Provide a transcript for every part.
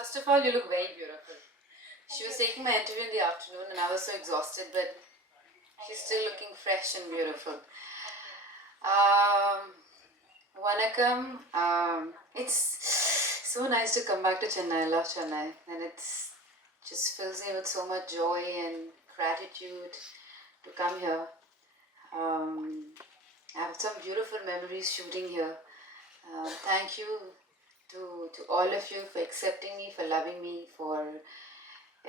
First of all, you look very beautiful. She was taking my interview in the afternoon and I was so exhausted, but she's still looking fresh and beautiful. Vanakkam. It's so nice to come back to Chennai. I love Chennai, and it's just fills me with so much joy and gratitude to come here. I have some beautiful memories shooting here. Thank you to all of you for accepting me, for loving me, for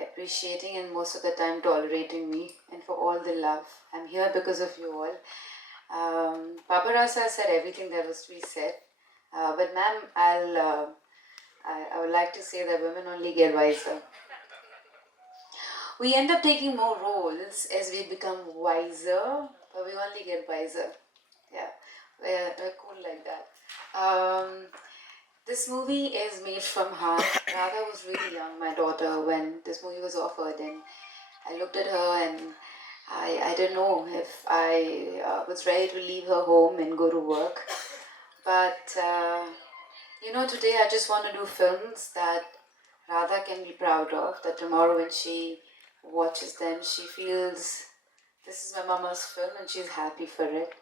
appreciating and most of the time tolerating me, and for all the love. I'm here because of you all. Paparasa said everything that was to be said, but ma'am, I would like to say that women only get wiser. We end up taking more roles as we become wiser, but we only get wiser. Yeah, we're cool like that. This movie is made from heart. Radha was really young, my daughter, when this movie was offered, and I looked at her and I didn't know if I was ready to leave her home and go to work. But, today I just want to do films that Radha can be proud of, that tomorrow when she watches them, she feels this is my mama's film and she's happy for it.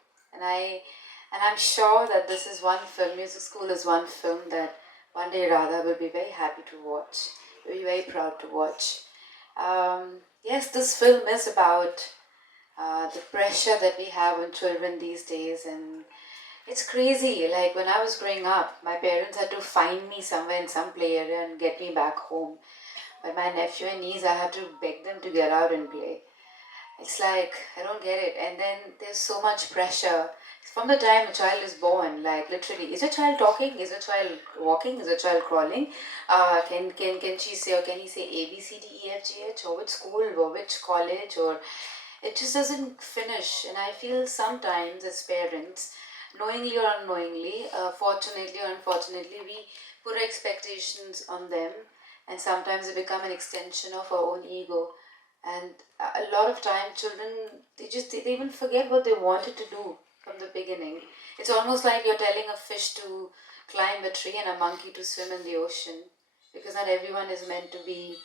And I'm sure that this is one film, Music School is one film that one day Radha will be very happy to watch, will be very proud to watch. Yes, this film is about the pressure that we have on children these days, and it's crazy. Like when I was growing up, my parents had to find me somewhere in some play area and get me back home. But my nephew and niece, I had to beg them to get out and play. It's like, I don't get it. And then there's so much pressure. From the time a child is born, like literally, is a child talking? Is a child walking? Is a child crawling? Can she say, or can he say A, B, C, D, E, F, G, H? Or which school, or which college? Or it just doesn't finish. And I feel sometimes as parents, knowingly or unknowingly, fortunately or unfortunately, we put our expectations on them, and sometimes they become an extension of our own ego. And a lot of time children, they even forget what they wanted to do from the beginning. It's almost like you're telling a fish to climb a tree and a monkey to swim in the ocean, because not everyone is meant to be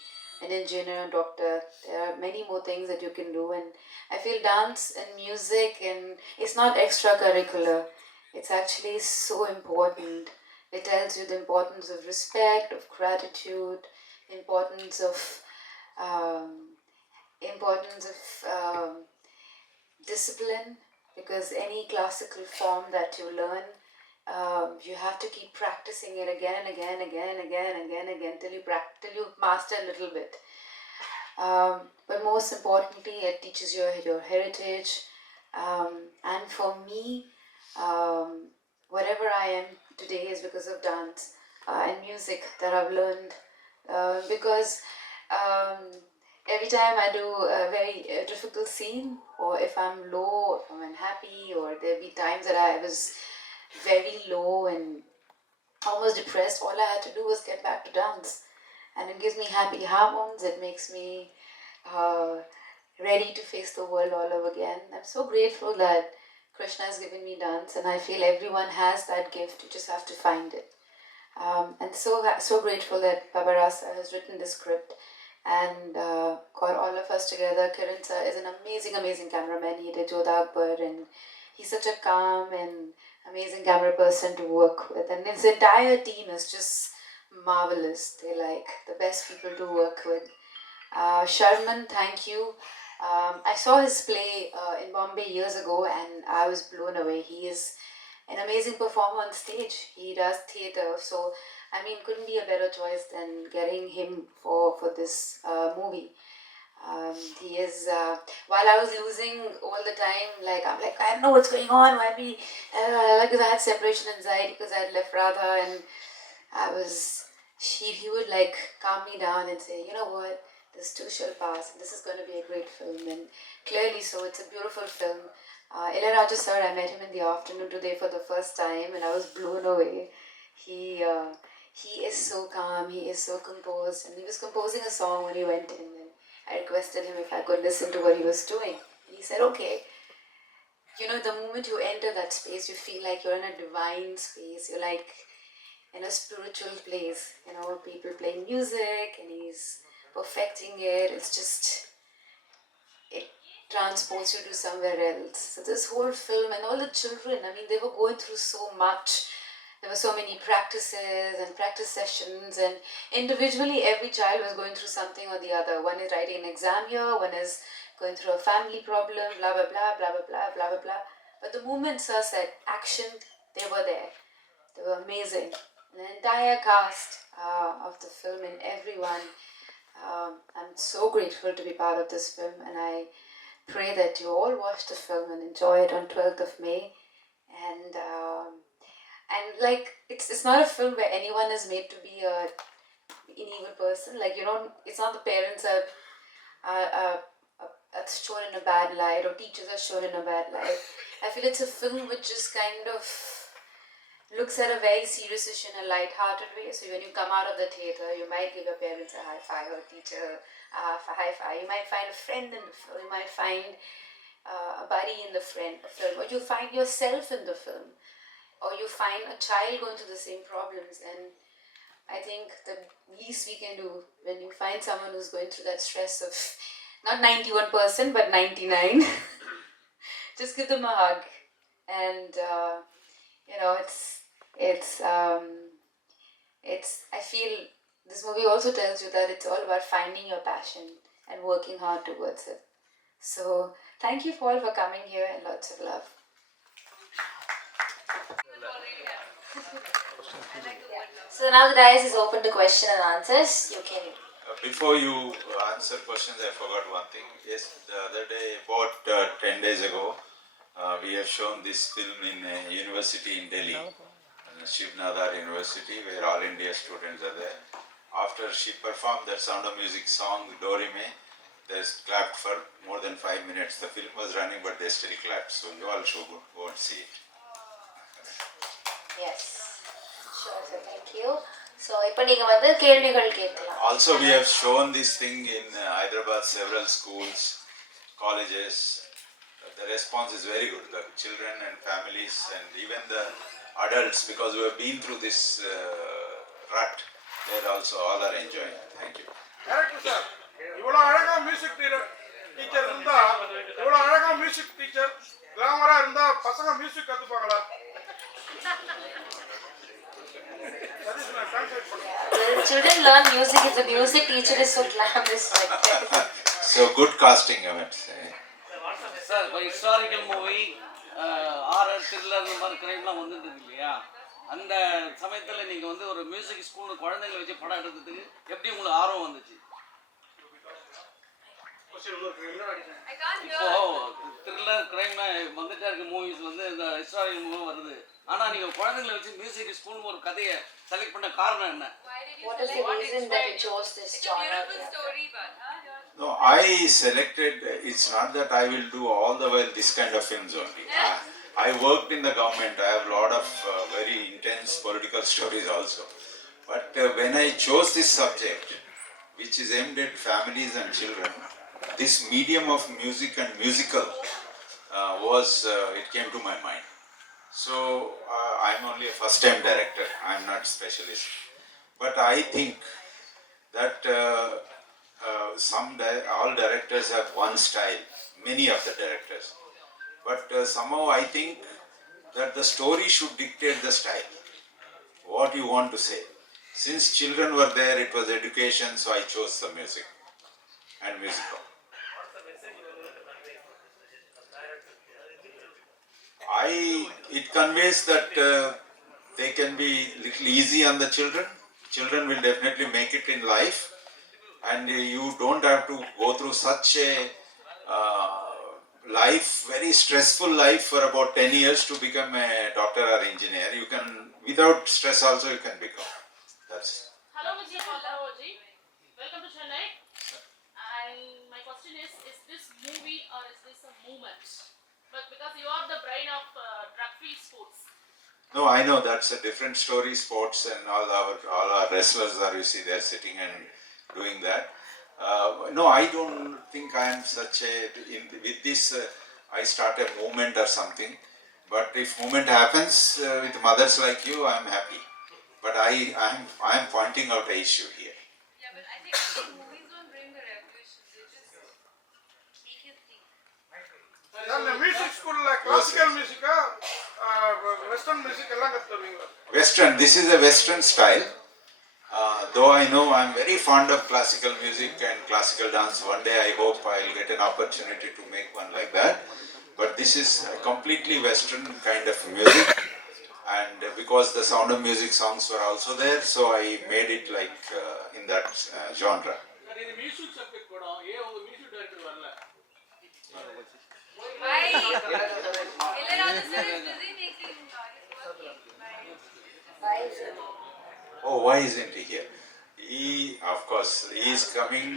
an engineer or doctor. There are many more things that you can do, and I feel dance and music, and it's not extracurricular, it's actually so important. It tells you the importance of respect, of gratitude, importance of um, discipline, because any classical form that you learn, you have to keep practicing it again and again and again and again and again and again till you master a little bit. But most importantly, it teaches your heritage. And for me, whatever I am today is because of dance and music that I've learned. Because every time I do a very difficult scene, or if I'm low, or if I'm unhappy, or there'll be times that I was very low and almost depressed, all I had to do was get back to dance. And it gives me happy hormones, it makes me ready to face the world all over again. I'm so grateful that Krishna has given me dance, and I feel everyone has that gift, you just have to find it. And so grateful that Baba Rasa has written the script and got all of us together. Kiran sir is an amazing cameraman. He did Jodha Akbar, and he's such a calm and amazing camera person to work with. And his entire team is just marvelous. They're like the best people to work with. Sharman, thank you. I saw his play in Bombay years ago, and I was blown away. He is an amazing performer on stage. He does theatre, so I mean, couldn't be a better choice than getting him for this movie. He is. While I was losing all the time, I'm like, I don't know what's going on. Why me? Because I had separation anxiety because I had left Radha, and I was. He would like calm me down and say, you know what, this too shall pass. This is going to be a great film, and clearly so. It's a beautiful film. Ilayaraja sir, I met him in the afternoon today for the first time, and I was blown away. He is so calm, he is so composed, and he was composing a song when he went in, and I requested him if I could listen to what he was doing. And he said, okay. The moment you enter that space, you feel like you're in a divine space. You're like in a spiritual place. People playing music and he's perfecting it. It's just, it transports you to somewhere else. So this whole film and all the children, I mean, they were going through so much. There were so many practices and practice sessions, and individually every child was going through something or the other. One is writing an exam here, one is going through a family problem, blah blah blah blah blah blah blah blah blah. But the moment Sir said action, they were there. They were amazing. And the entire cast of the film and everyone. I'm so grateful to be part of this film, and I pray that you all watch the film and enjoy it on 12th of May. And like it's not a film where anyone is made to be an evil person. Like it's not the parents are shown in a bad light or teachers are shown in a bad light. I feel it's a film which just kind of looks at a very serious issue in a light-hearted way. So when you come out of the theater, you might give your parents a high five or a teacher a high five. You might find a friend in the film. You might find a buddy in the film, or you find yourself in the film, or you find a child going through the same problems. And I think the least we can do when you find someone who's going through that stress of not 91% but 99, just give them a hug. And I feel this movie also tells you that it's all about finding your passion and working hard towards it. So thank you all for coming here, and lots of love. So now the dais is open to question and answers. You can. Before you answer questions, I forgot one thing. Yes, the other day, about 10 days ago, we have shown this film in a university in Delhi, Shiv Nadar University, where all India students are there. After she performed that Sound of Music song, Dorime, they clapped for more than 5 minutes. The film was running, but they still clapped. So you all should go and see it. Yes, sure, sir. Thank you. So, இப்போ நீங்க வந்து கேள்விகள் கேட்கலாம். Also, we have shown this thing in Hyderabad, several schools, colleges. The response is very good. The children and families and even the adults, because we have been through this rut, they're also all are enjoying. Thank you. Correct, sir. இவ்வளோ அழகா music teacher இருந்தா, இவ்வளோ அழகா music teacher கிளாமரா இருந்தா பசங்க music கத்துப்பாங்களா? The children learn music if the music teacher is so glamorous like that. So good casting, I would say. Sir, historical movie, horror, thriller இந்த மாதிரி கிரைம்லாம் வந்துட்டு இருக்கு இல்லையா? அந்த சமயத்தில் நீங்கள் வந்து ஒரு மியூசிக் ஸ்கூல் குழந்தைங்களை வச்சு படம் எடுக்கிறதுக்கு எப்படி உங்களுக்கு ஆர்வம் வந்துச்சு? இப்போ த்ரில்லர் கிரைம் வந்துட்டே இருக்க மூவிஸ் வந்து இந்த ஹிஸ்டாரிக்கல் மூவி வருது. ஆனால் நீங்கள் குழந்தைங்களை வச்சு மியூசிக் ஸ்கூல்னு ஒரு கதையை செலக்ட் பண்ண காரணம் என்ன? What is the reason that you chose this genre? No, I selected, it's not that I will do all the while this kind of films only. I worked in the government. I have a lot of very intense political stories also. But when I chose this subject, which is aimed at families and children, this medium of music and musical it came to my mind. So I'm only a first-time director. I'm not specialist. But I think that all directors have one style, many of the directors. But somehow I think that the story should dictate the style, what you want to say. Since children were there, it was education, so I chose the music and musical. It conveys that they can be little easy on the children. Children will definitely make it in life, and you don't have to go through such a life, very stressful life for about 10 years to become a doctor or engineer. You can, without stress also you can become. That's it. Hello, Mr. Pallaroji. Welcome to Chennai. And my question is this movie or is this a movement? But because you are the brain of drug-free sports. No, I know that's a different story. Sports and all our wrestlers are, you see, they're sitting and doing that. No, I don't think I am such a. With this, I start a movement or something. But if movement happens with mothers like you, I am happy. But I'm pointing out an issue here. Yeah, but I think movies don't bring the revolution. They just make you think. அந்த music ஸ்கூல்ல classical மியூசிக்கா western music எல்லாம் கத்து தருவீங்களா? Western, this is a Western style. Though I know I'm very fond of classical music and classical dance, one day I hope I'll get an opportunity to make one like that. But this is a completely Western kind of music, and because the Sound of Music songs were also there, so I made it like in that genre. Sir இது music subject படம் ஏன் உங்க music director வரல? Why? Ilan sir is busy making his working. Oh, why isn't he here? He, of course, he is coming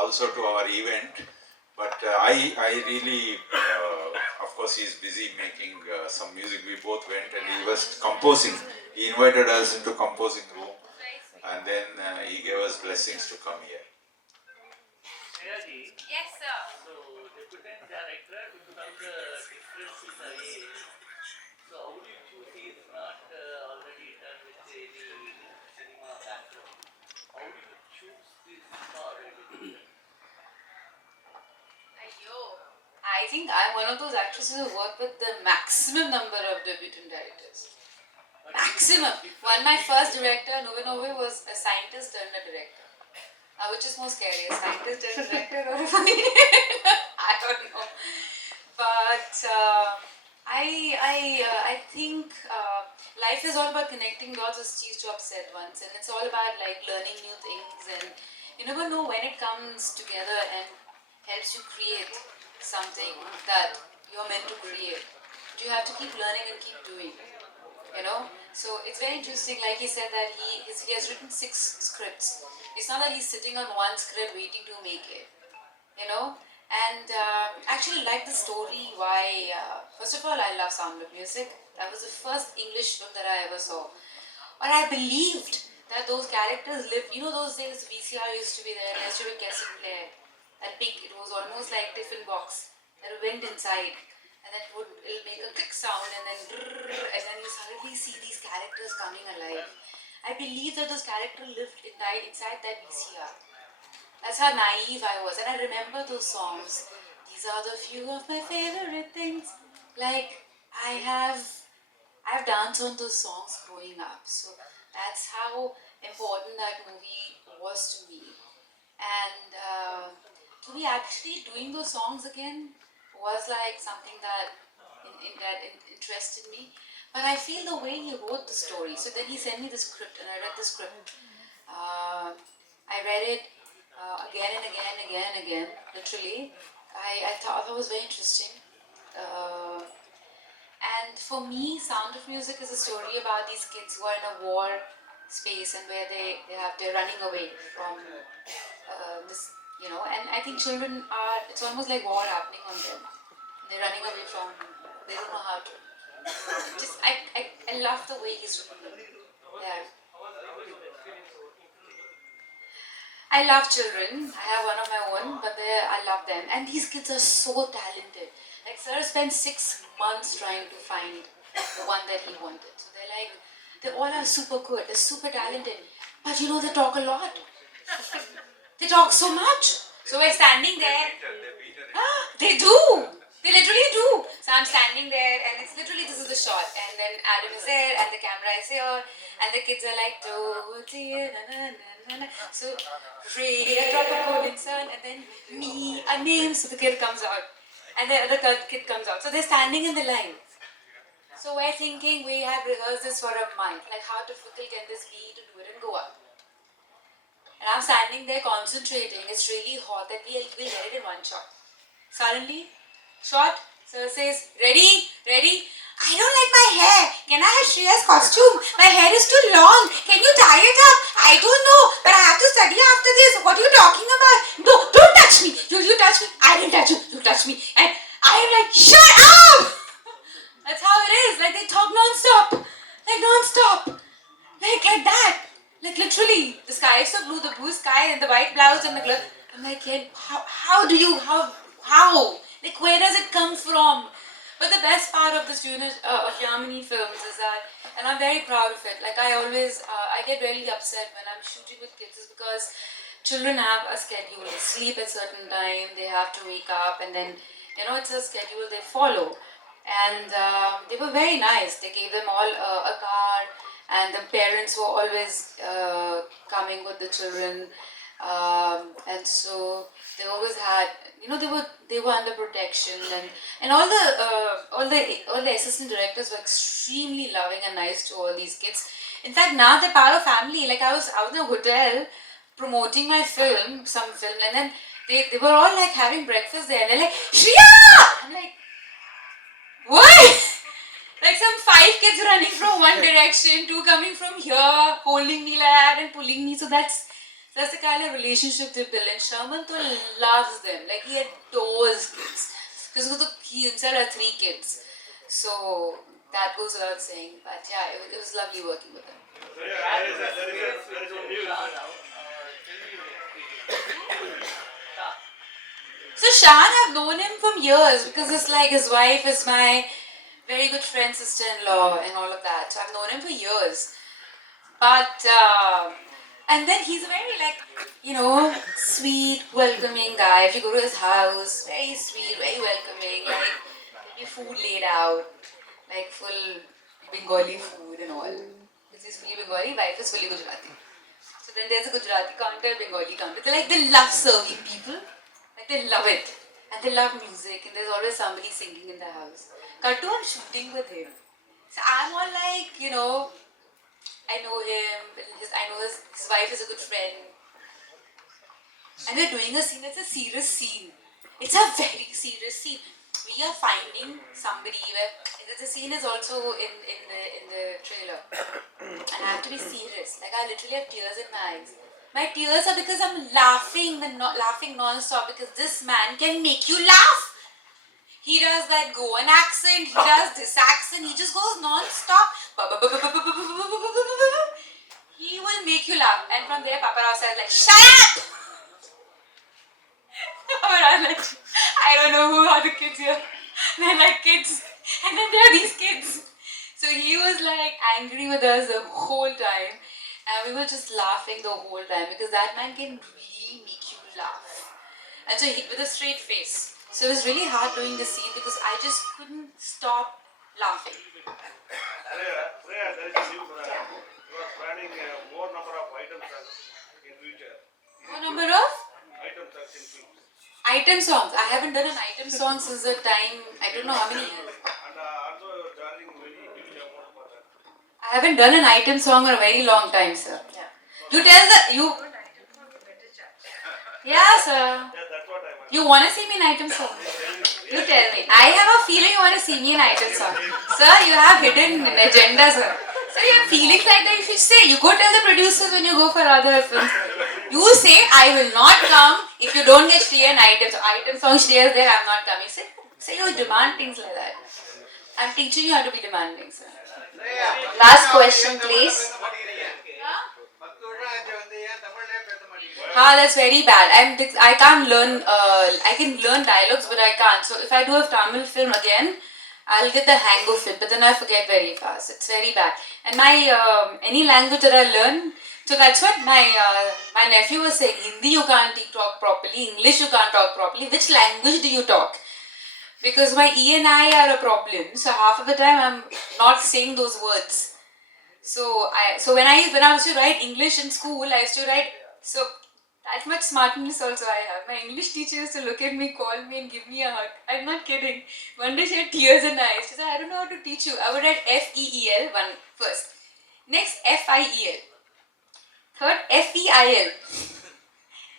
also to our event, but I really, of course, he is busy making some music. We both went and he was composing. He invited us into composing room, and then he gave us blessings to come here. Yes, sir. So, deputy director, because the differences are age. So, how do you choose? He is not already done with any cinema background. How do you choose this already? I think I'm one of those actresses who work with the maximum number of debutant directors. Maximum. One, my first director, Nove Nove, was a scientist turned a director. Which is more scary, a scientist turned a director or I don't know. But I think life is all about connecting dots, as Steve Jobs said once, and it's all about like learning new things, and you never know when it comes together and helps you create something that you're meant to create. You have to keep learning and keep doing, you know. So it's very interesting. Like he said that he has written 6 scripts. It's not that he's sitting on one script waiting to make it, you know. And actually like the story. Why? First of all, I love Sound of Music. That was the first English film that I ever saw. But I believed that those characters lived. You know, those days VCR used to be there. There used to be a cassette player. That big, it was almost like a tiffin box that went inside, and then it'll make a click sound, and then you suddenly see these characters coming alive. I believe that those characters lived inside that VCR. That's how naive I was, and I remember those songs. These are the few of my favorite things. Like I've danced on those songs growing up, so that's how important that movie was to me. And to be actually doing those songs again was like something that interested me. But I feel the way he wrote the story. So then he sent me the script, and I read the script. I read it again and again and again and again. Literally, I thought that was very interesting. And for me, Sound of Music is a story about these kids who are in a war space, and where they're running away from this, you know. And I think children are, it's almost like war happening on them. They're running away from, they don't know how to. Just I love the way he's written them. Yeah. I love children. I have one of my own, but I love them. And these kids are so talented. Like sir spent 6 months trying to find the one that he wanted. So they all are super good. They're super talented. But you know, they talk a lot. They talk so much. So we're standing there. They do. They literally do. So I'm standing there, and it's literally, this is the shot, and then Adam is there, and the camera is here, and the kids are like, do, dear, na, na, na, na, na. So Ray, a drop of golden sun, and then me, a name, so the kid comes out, and the other kid comes out. So they're standing in the line. So we're thinking, we have rehearsed this for a month, like how difficult can this be to do it and go up. And I'm standing there concentrating. It's really hot that we'll get it in one shot. Suddenly, shot, sir says, ready? I don't like my hair. Can I have Shriya's costume? My hair is too long. Can you tie it up? I don't know, but I have to study after this. What are you talking about? No, don't touch me. You touch me. I didn't touch you. You touch me. And I am like, shut up! That's how it is. Like they talk non-stop. Like that. Like literally, the sky is so blue, the blue sky and the white clouds and the glow. I'm like, how? Like where does it come from? But the best part of this unit of Yamini films is that And I'm very proud of it. Like I always, I get really upset when I'm shooting with kids is because children have a schedule. They sleep at certain time, they have to wake up, and then, it's a schedule they follow. And they were very nice. They gave them all a car, and the parents were always coming with the children. And so they always had, they were under protection, and all the assistant directors were extremely loving and nice to all these kids. In fact, now they're part of family. Like I was out in a hotel promoting my film, some film, and then they were all like having breakfast there, and they're like, Shriya! I'm like, what? Like some 5 kids running from one direction, 2 coming from here, holding me like that and pulling me. So that's the kind of relationship they build. And Sherman to loves them. Like he adores kids. Because he himself had 3 kids. So that goes without saying. But yeah, it was lovely working with him. So Shan, I've known him from years because it's like his wife is my very good friend, sister-in-law, and all of that. So I've known him for years. But and then he's a very sweet, welcoming guy. If you go to his house, very sweet, very welcoming. Like your food laid out, like full Bengali food and all. Because he's fully Bengali, wife is fully Gujarati. So then there's a Gujarati counter, Bengali counter. They love serving people. Like they love it. And they love music, and there's always somebody singing in the house. Kartu, I'm shooting with him. So I'm all like, I know him, I know his wife is a good friend. And we're doing a scene, it's a serious scene. It's a very serious scene. We are finding somebody where the scene is also in the trailer. And I have to be serious. Like I literally have tears in my eyes. My tears are because I'm laughing and not laughing non-stop because this man can make you laugh. He does that Goan accent, he does this accent, he just goes non-stop. He will make you laugh. And from there, Papa Rao says like, shut up! But I'm like, I don't know who are the kids here. They're like kids. And then there are these kids. So he was like angry with us the whole time. And we were just laughing the whole time because that man can really make you laugh. And so with a straight face. So it was really hard doing the scene because I just couldn't stop laughing. Shriya, there is a new plan. You are planning more number of item songs in future. What number of? Item songs in films. Item songs. I haven't done an item song since the time, I don't know how many years. And also you are charging very huge amount for that. I haven't done an item song in a very long time, sir. You tell you. Yeah, sir. Yeah, that's what I want. You want to see me in item song? You tell me. I have a feeling you want to see me in item song. Sir, you have hidden agenda, sir. Sir, you have feelings like that. You should say. You go tell the producers when you go for other films. You say, I will not come if you don't get Shriya in item song. Item song, Shriya is there, I'm not coming. Say you demand things like that. I'm teaching you how to be demanding, sir. Last question, please. That's very bad. I can't learn. I can learn dialogues, but I can't. So if I do a Tamil film again, I'll get the hang of it. But then I forget very fast. It's very bad. And my any language that I learn. So that's what my nephew was saying. Hindi you can't talk properly. English you can't talk properly. Which language do you talk? Because my E and I are a problem. So half of the time I'm not saying those words. So when I used to write English in school, I used to write. So that much smartness also I have. My English teacher used to look at me, call me and give me a hug. I'm not kidding. One day she had tears in her eyes. She said, I don't know how to teach you. I would write F-E-E-L first. Next, F-I-E-L. Third, F-E-I-L.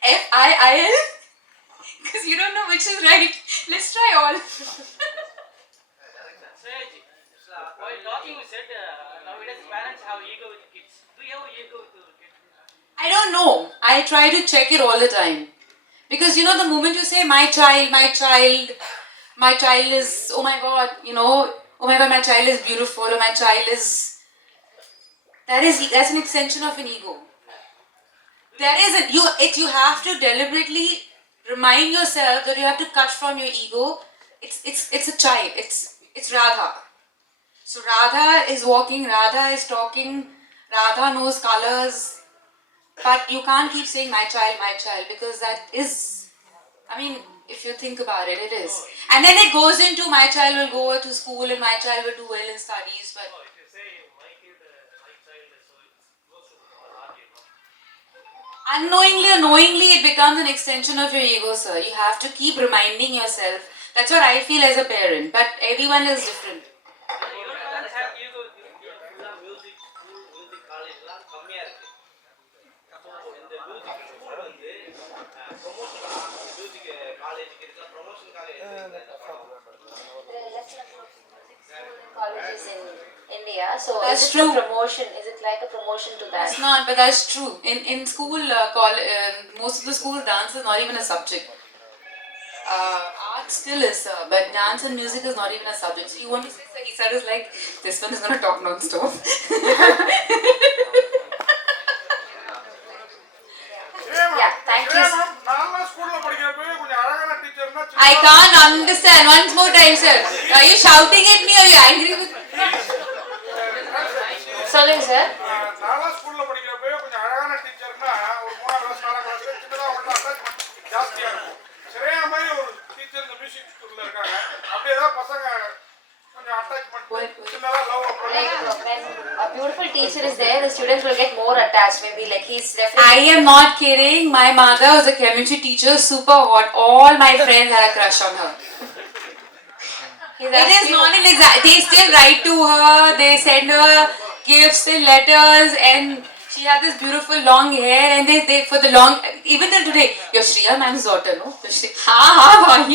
F-I-I-L? Because you don't know which is right. Let's try all. While talking, you said nowadays parents have ego with kids. Do you have ego with your kids? I don't know. I try to check it all the time. Because the moment you say my child is, oh my god, oh my god, my child is beautiful, or my child is, that's an extension of an ego. There isn't, you have to deliberately remind yourself that you have to cut from your ego. It's a child, it's Radha. So Radha is walking, Radha is talking, Radha knows colors, but you can't keep saying my child, because that is, I mean, if you think about it, it is. And then it goes into my child will go to school and my child will do well in studies, but If you say my kid, my child, so it's close to our heart, you know. unknowingly or knowingly it becomes an extension of your ego, sir. You have to keep reminding yourself. That's what I feel as a parent, but everyone is different. Your parents have ego, full music school, music college எல்லாம் கம்மியா இருக்கு. So இந்த music school வந்து promotion music காலேஜுக்கு இருக்கிற promotionக்காக இந்த படம். There are less number of music school and colleges in India. So That's is it true. a promotion? Is it like a promotion to that? It's not, but that's true. In school, most of the school dance is not even a subject. Art still is, but dance and music is not even a subject. So you want to say, so he said is like, this one is going to talk non-stop. Yeah, thank you. நான்லாம் ஸ்கூல்ல படிக்கிறப்பவே கொஞ்சம் அழகான டீச்சர்னா I can't understand. Once more time, sir. Are you shouting at me or are you angry with me? சொல்லுங்க sir. நான்லாம் ஸ்கூல்ல படிக்கிறப்பவே கொஞ்சம் அழகான டீச்சர்னா ஒரு 3ஆம் கிளாஸ் 4ஆம் கிளாஸ் சின்னதா அவங்கள்ட்ட அட்டாச்மெண்ட் ஜாஸ்தியா இருக்கும். ஸ்ரேயா மாதிரி ஒரு டீச்சர் இந்த மியூசிக் ஸ்கூல்ல இருக்காங்க. அப்படியே தான் பசங்க கொஞ்சம் அட்டாச்மெண்ட் சின்னதா love Like when a beautiful teacher is there, the students will get more attached. Maybe like he's I definitely. am not kidding. My mother was a chemistry teacher, super hot. All my friends had a crush on her. He's It is actually- not an exact. They still write to her. They send her gifts and letters, and she had this beautiful long hair. And they for the long, even till today, you're Shriya ma'am's daughter, no?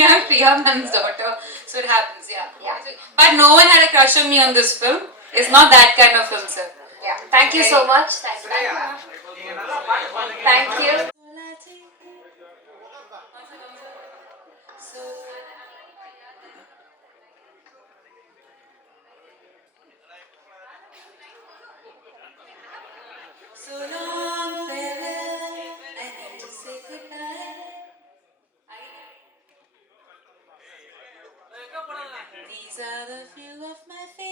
Yeah, Shriya ma'am's daughter. So it happens, yeah. But no one had a crush on me on this film. It's not that kind of film, sir. Yeah. Thank you so much. Thank you. Thank you. So long, farewell, I need to say goodbye. These are the few of my favorites.